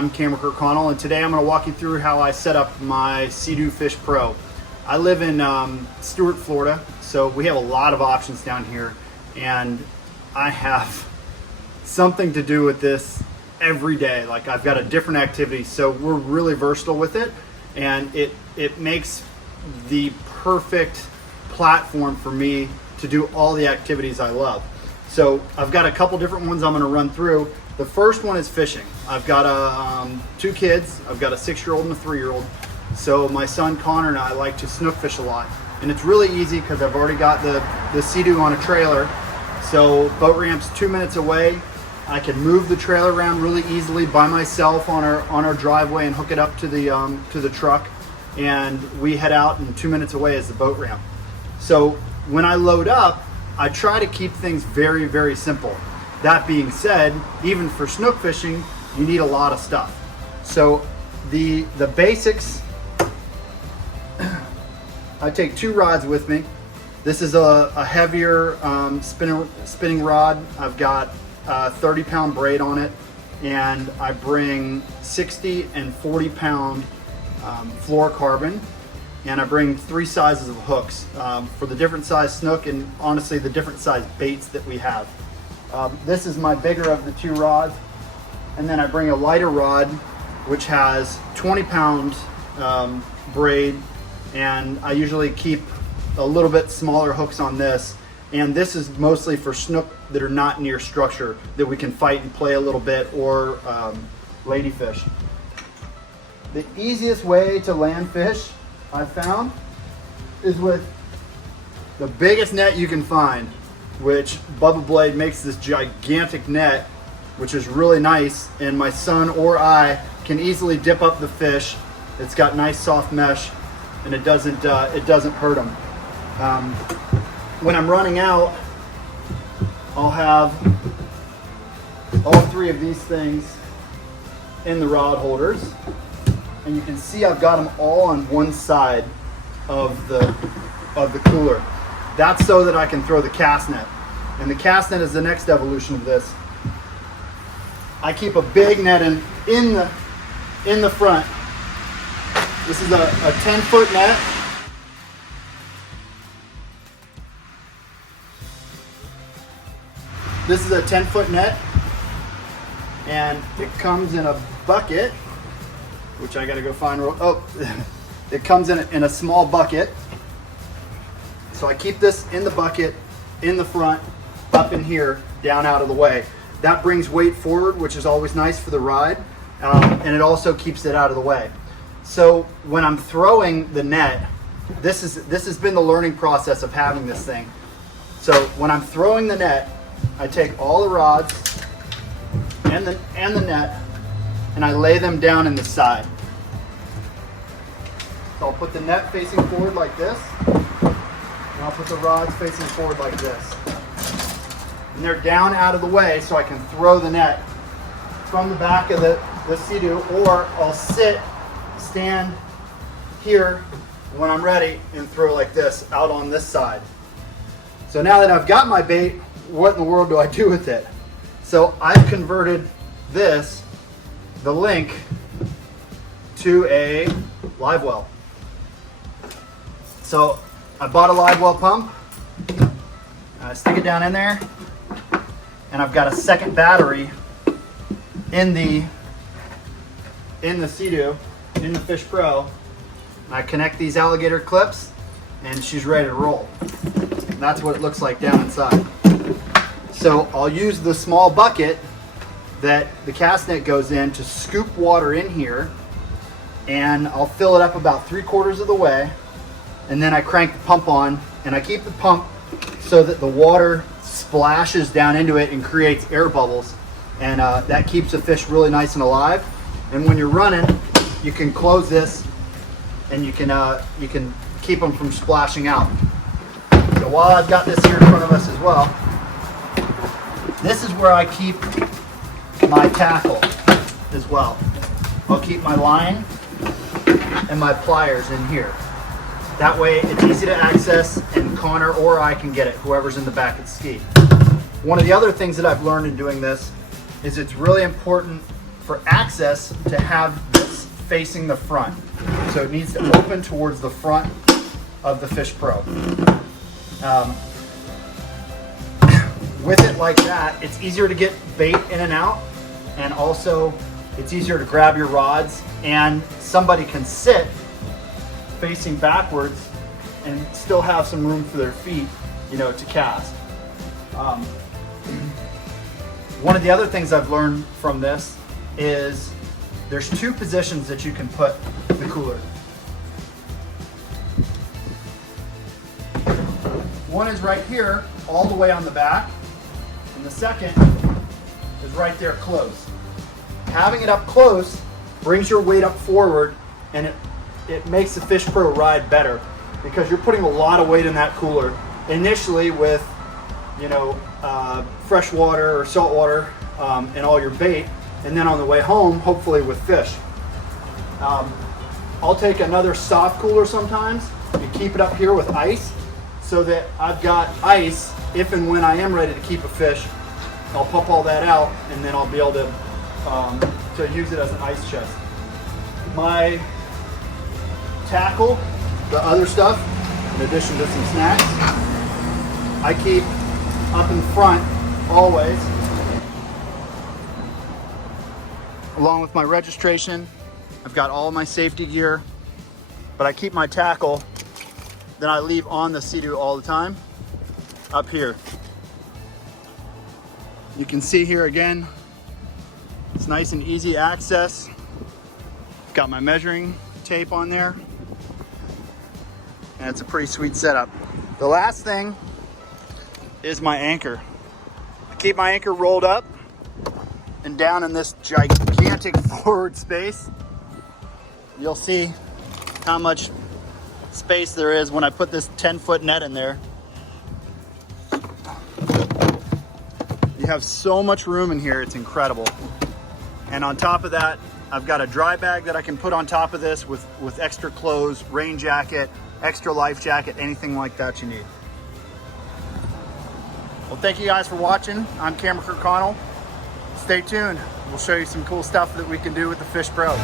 I'm Cam Kirkconnell, and today I'm going to walk you through how I set up my Sea-Doo FishPro. I live in Stuart, Florida, so we have a lot of options down here, and I have something to do with this every day. Like, I've got a different activity, so we're really versatile with it, and it makes the perfect platform for me to do all the activities I love. So I've got a couple different ones I'm going to run through. The first one is fishing. I've got two kids. I've got a 6-year-old and a 3-year-old. So my son Connor and I like to snook fish a lot. And it's really easy because I've already got the Sea-Doo on a trailer. So boat ramp's 2 minutes away. I can move the trailer around really easily by myself on our driveway and hook it up to the truck. And we head out, and 2 minutes away is the boat ramp. So when I load up, I try to keep things very, very simple. That being said, even for snook fishing, you need a lot of stuff. So the basics, I take 2 rods with me. This is a heavier spinning rod. I've got a 30-pound braid on it, and I bring 60 and 40-pound fluorocarbon, and I bring 3 sizes of hooks for the different size snook and honestly the different size baits that we have. This is my bigger of the 2 rods, and then I bring a lighter rod which has 20-pound braid, and I usually keep a little bit smaller hooks on this, and this is mostly for snook that are not near structure that we can fight and play a little bit, or ladyfish. The easiest way to land fish I've found is with the biggest net you can find, which Bubba Blade makes this gigantic net, which is really nice, and my son or I can easily dip up the fish. It's got nice soft mesh, and it doesn't hurt them. When I'm running out, I'll have all 3 of these things in the rod holders, and you can see I've got them all on one side of the cooler. That's so that I can throw the cast net. And the cast net is the next evolution of this. I keep a big net in the front. This is a 10-foot net. This is a 10-foot net, and it comes in a bucket, which I gotta go find. It comes in a small bucket. So I keep this in the bucket, in the front, up in here, down out of the way. That brings weight forward, which is always nice for the ride, and it also keeps it out of the way. So when I'm throwing the net, this has been the learning process of having this thing. So when I'm throwing the net, I take all the rods and the net, and I lay them down in the side. So I'll put the net facing forward like this, and I'll put the rods facing forward like this. And they're down out of the way so I can throw the net from the back of the Sea-Doo, or I'll stand here when I'm ready and throw like this out on this side. So now that I've got my bait, what in the world do I do with it? So I've converted the link, to a live well. So I bought a live well pump, I stick it down in there, and I've got a second battery in the Sea-Doo, in the FishPro. I connect these alligator clips, and she's ready to roll. And that's what it looks like down inside. So I'll use the small bucket that the cast net goes in to scoop water in here, and I'll fill it up about 3/4 of the way, and then I crank the pump on, and I keep the pump so that the water splashes down into it and creates air bubbles, and that keeps the fish really nice and alive. And when you're running, you can close this, and you can keep them from splashing out. So while I've got this here in front of us as well, this is where I keep my tackle as well. I'll keep my line and my pliers in here. That way it's easy to access, and Connor or I can get it, whoever's in the back of the ski. One of the other things that I've learned in doing this is it's really important for access to have this facing the front. So it needs to open towards the front of the FishPro. With it like that, it's easier to get bait in and out, and also it's easier to grab your rods, and somebody can sit facing backwards and still have some room for their feet, you know, to cast. One of the other things I've learned from this is there's two positions that you can put the cooler. One is right here, all the way on the back, and the second is right there close. Having it up close brings your weight up forward, and it makes the FishPro ride better because you're putting a lot of weight in that cooler initially with, you know, fresh water or salt water and all your bait, and then on the way home, hopefully with fish. I'll take another soft cooler sometimes and keep it up here with ice so that I've got ice if and when I am ready to keep a fish. I'll pump all that out and then I'll be able to use it as an ice chest. My tackle, the other stuff, in addition to some snacks, I keep up in front always, along with my registration. I've got all my safety gear, but I keep my tackle that I leave on the Sea-Doo all the time up here. You can see here again, it's nice and easy access. Got my measuring tape on there, and it's a pretty sweet setup. The last thing is my anchor. I keep my anchor rolled up and down in this gigantic forward space. You'll see how much space there is when I put this 10-foot net in there. You have so much room in here, it's incredible. And on top of that, I've got a dry bag that I can put on top of this with extra clothes, rain jacket, extra life jacket, anything like that you need. Well, thank you guys for watching. I'm Cam Kirkconnell. Stay tuned. We'll show you some cool stuff that we can do with the FishPro.